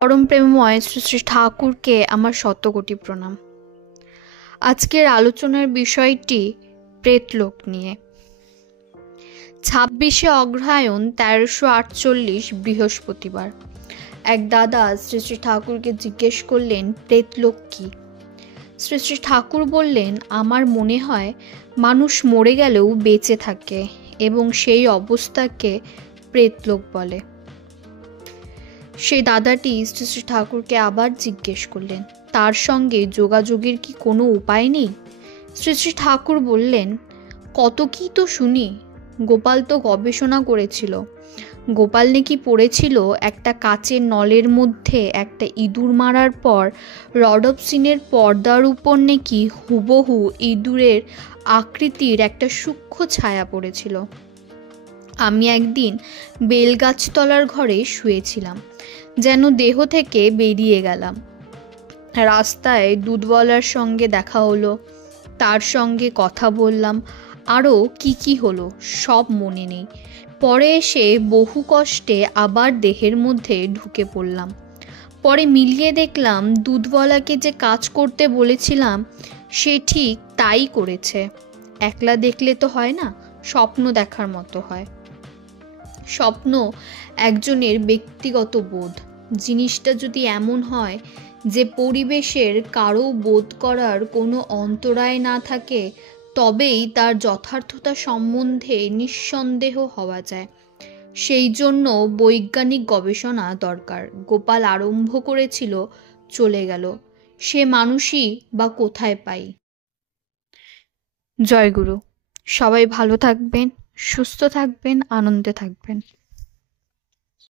পরম প্রেমময় শ্রী শ্রী ঠাকুরকে আমার শতকোটি প্রণাম। আজকের আলোচনার বিষয়টি প্রেতলোক নিয়ে। 26শে অগ্রহায়ণ 1348 বৃহস্পতিবার এক দাদা শ্রী শ্রী ঠাকুরকে জিজ্ঞেস করলেন, প্রেতলোক কি? শ্রী শ্রী ঠাকুর বললেন, আমার মনে হয় মানুষ মরে গেলেও বেঁচে থাকে এবং সেই অবস্থাকে প্রেতলোক বলে। সেই দাদাটি শ্রী শ্রী ঠাকুরকে আবার জিজ্ঞেস করলেন, তার সঙ্গে যোগাযোগের কি কোনো উপায় নেই? শ্রী শ্রী ঠাকুর বললেন, কত কি তো শুনি। গোপাল তো গবেষণা করেছিল। গোপাল নাকি পড়েছিল একটা কাচের নলের মধ্যে একটা ইঁদুর মারার পর রডপসিনের পর্দার উপর নাকি হুবহু ইঁদুরের আকৃতির একটা সূক্ষ্ম ছায়া পড়েছিল। আমি একদিন বেলগাছতলার ঘরে শুয়েছিলাম, যেন দেহ থেকে বেরিয়ে গেলাম। রাস্তায় দুধওয়ালার সঙ্গে দেখা হলো, তার সঙ্গে কথা বললাম, আরও কি হলো সব মনে নেই। পরে এসে বহু কষ্টে আবার দেহের মধ্যে ঢুকে পড়লাম। পরে মিলিয়ে দেখলাম দুধওয়ালাকে যে কাজ করতে বলেছিলাম সে ঠিক তাই করেছে। একলা দেখলে তো হয় না, স্বপ্ন দেখার মতো হয়। স্বপ্ন একজনের ব্যক্তিগত বোধ। জিনিসটা যদি এমন হয় যে পরিবেশের কারো বোধ করার কোনো অন্তরায় না থাকে, তবেই তার যথার্থতা সম্বন্ধে নিঃসন্দেহ হওয়া যায়। সেই জন্য বৈজ্ঞানিক গবেষণা দরকার। গোপাল আরম্ভ করেছিল, চলে গেল, সে মানুষই বা কোথায় পাই? জয়গুরু। সবাই ভালো থাকবেন, সুস্থ থাকবেন, আনন্দে থাকবেন।